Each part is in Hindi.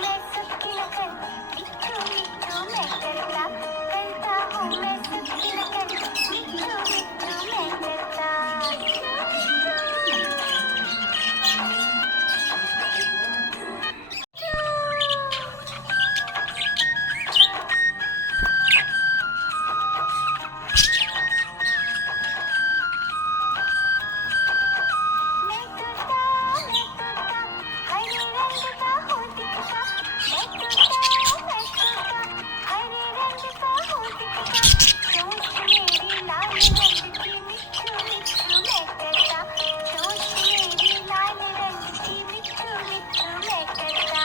मैं सबकी नकल, मिट्ठू मिट्ठू मैं करता हूँ मैं सबकी नकल, मिट्ठू मिट्ठू मैं करता। मैं तोता हरे रंग का हूँ दिखता, मैं तोता हरे रंग का हूँ दिखता, चोंच मेरी लाल रंग की, मिट्ठू मिट्ठू मैं करता, चोंच मेरी लाल रंग की, मिट्ठू मिट्ठू मैं करता।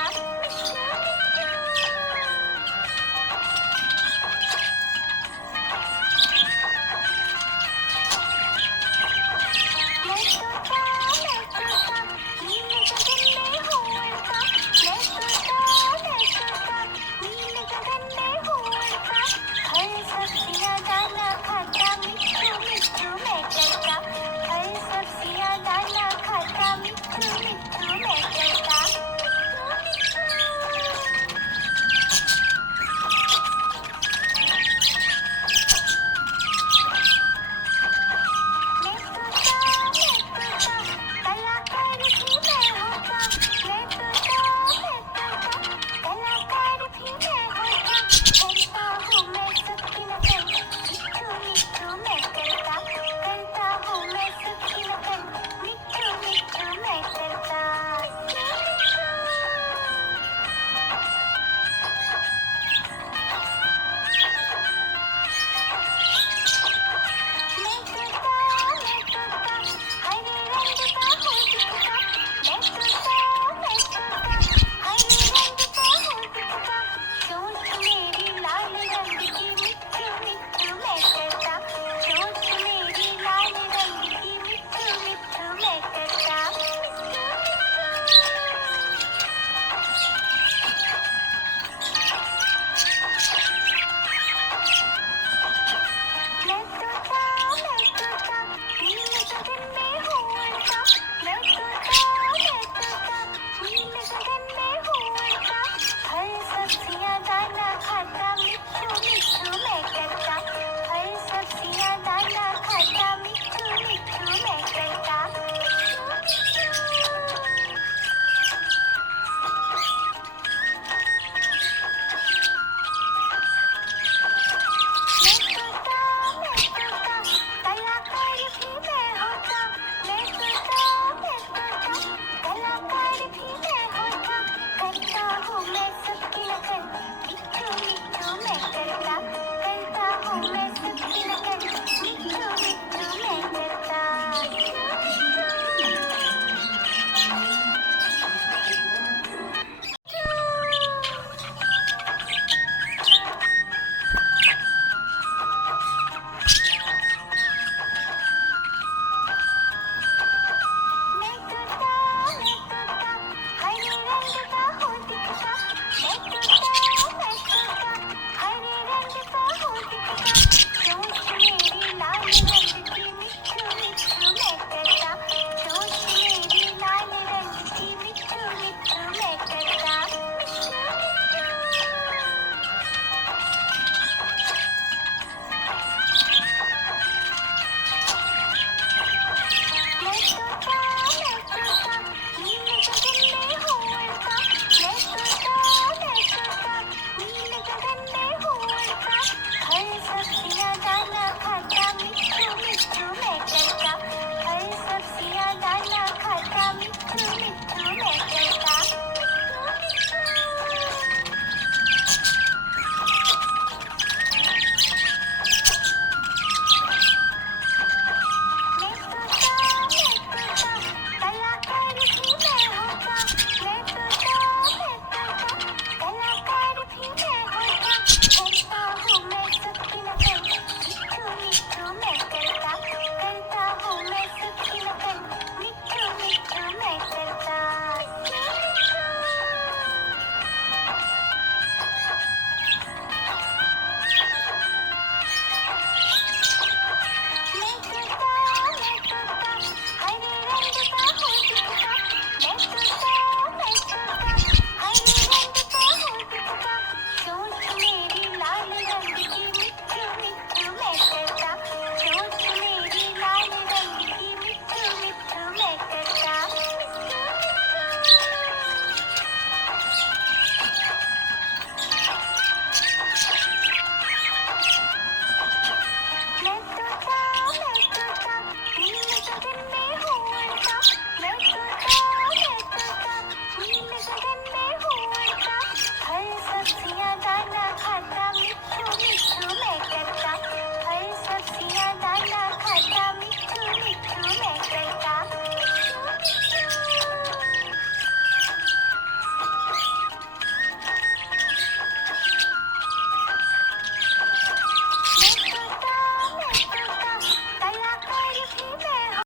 मैं तोता नीले गगन में हूँ उड़ता, मैं तोता नीले गगन में हूँ उड़ता, फल सब्जियाँ दाना खाता, मिट्ठू मिट्ठू मैं करता, फल सब्जियाँ दाना खाता, मिट्ठू मिट्ठू मैं करता। मैं तोता कलाकार भी मैं होता, मैं तोता कलाकार भी मैं होता, करता हूँ मैं सबकी नकल, मिट्ठू मिट्ठू मैं करता हूँ मैं सबकी नकल, मिट्ठू मिट्ठू मैं करता। मैं तोता हरे रंग का हूँ दिखता, मैं तोता हरे रंग का हूँ दिखता, चोंच मेरी लाल रंग की, मिट्ठू मिट्ठू मैं करता, चोंच मेरी लाल रंग की, मिट्ठू मिट्ठू मैं करता। मैं तोता नीले गगन में हूँ उड़ता, मैं तोता नीले गगन में हूँ उड़ता, फल सब्जियाँ दाना खाता, मिट्ठू मिट्ठू मैं करता, फल सब्जियाँ दाना खाता, मिट्ठू मिट्ठू मैं करता। मैं तोता कलाकार भी मैं होता, मैं तोता कलाकार भी मैं होता, करता हूँ मैं सबकी नकल, मिट्ठू मिट्ठू मैं करता,